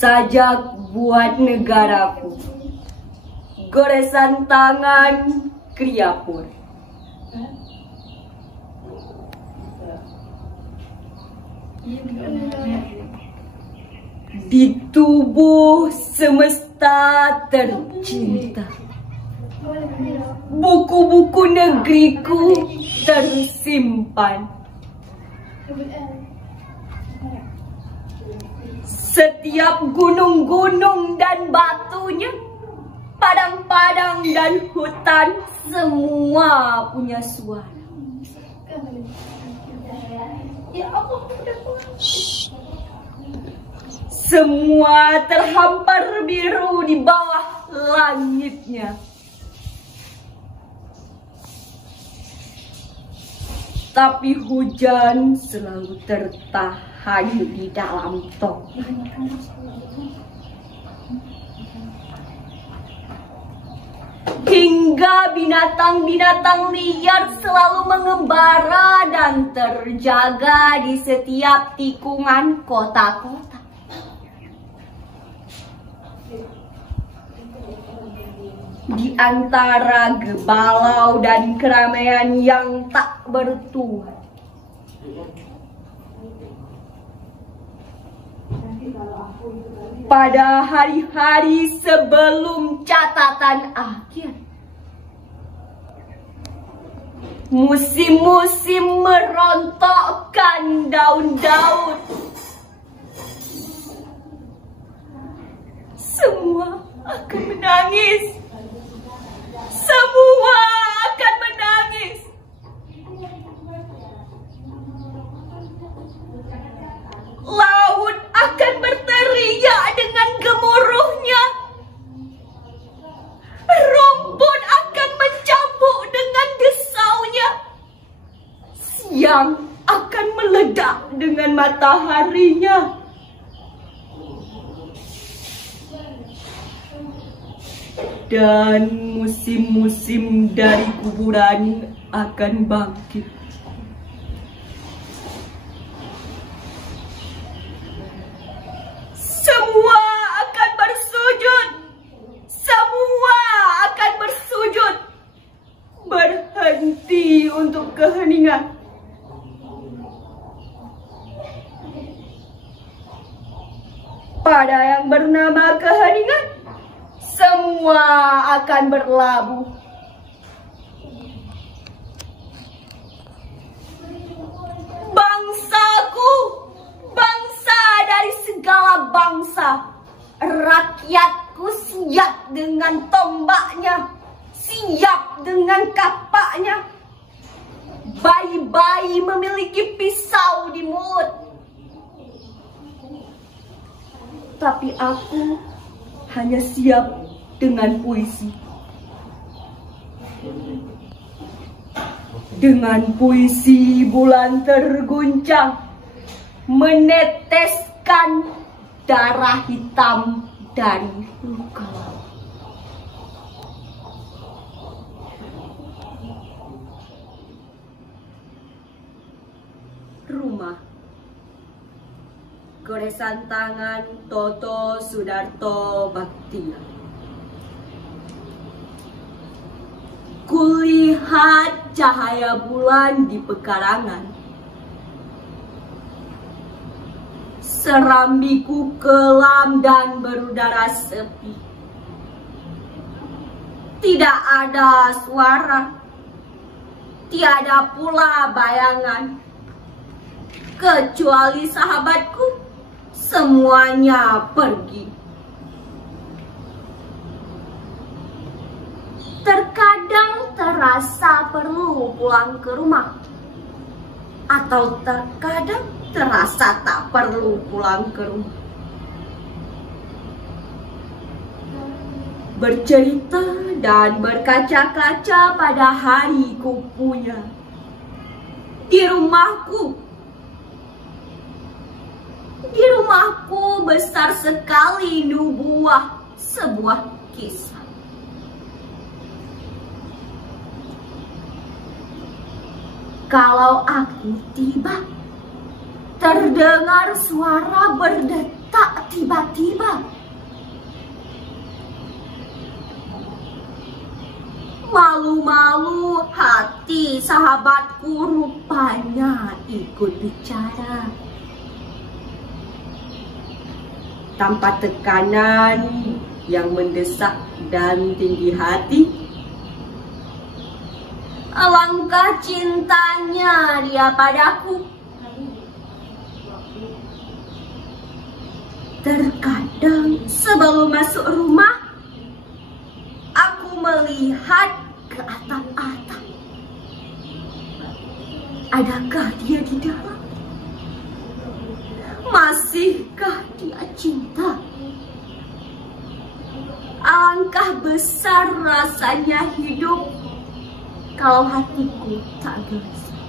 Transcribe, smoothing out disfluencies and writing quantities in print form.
sajak buat negaraku, goresan tangan kriapur. Di tubuh semesta tercinta, buku-buku negeriku tersimpan. Setiap gunung-gunung dan batunya, padang-padang dan hutan, semua punya suara. Semua terhampar biru di bawah langitnya. Tapi hujan selalu tertahan di dalam tong. Hingga binatang-binatang liar selalu mengembara dan terjaga di setiap tikungan kota-kota. Di antara gebalau dan keramaian yang tak bertuan, pada hari-hari sebelum catatan akhir, musim-musim merontokkan daun-daun. Semua akan menangis. Semua akan menangis. Laut akan berteriak dengan gemuruhnya. Rumput akan mencambuk dengan desaunya. Siang akan meledak dengan mataharinya. Dan musim-musim dari kuburan akan bangkit. Semua akan bersujud. Semua akan bersujud. Berhenti untuk keheningan. Pada yang bernama keheningan, semua akan berlabuh. Bangsaku, bangsa dari segala bangsa, rakyatku siap dengan tombaknya, siap dengan kapaknya. Bayi-bayi memiliki pisau di mulut. Tapi aku hanya siap dengan puisi. Dengan puisi bulan terguncang, meneteskan darah hitam dari luka. Rumah, goresan tangan Toto Sudarto Bachtiar. Kulihat cahaya bulan di pekarangan. Serambiku kelam dan berudara sepi. Tidak ada suara, tiada pula bayangan. Kecuali sahabatku, semuanya pergi. Terkadang terasa perlu pulang ke rumah, atau terkadang terasa tak perlu pulang ke rumah. Bercerita dan berkaca-kaca pada hari kupunya di rumahku. Di rumahku besar sekali nubuah sebuah kisah. Kalau aku tiba, terdengar suara berdetak. tak tiba-tiba. Malu-malu hati sahabatku rupanya ikut bicara. Tanpa tekanan yang mendesak dan tinggi hati, alangkah cintanya dia padaku. Terkadang sebelum masuk rumah, aku melihat ke atap-atap. Adakah dia di dalam? Masihkah dia cinta? Alangkah besar rasanya hidup kalau hatiku tak gelisah.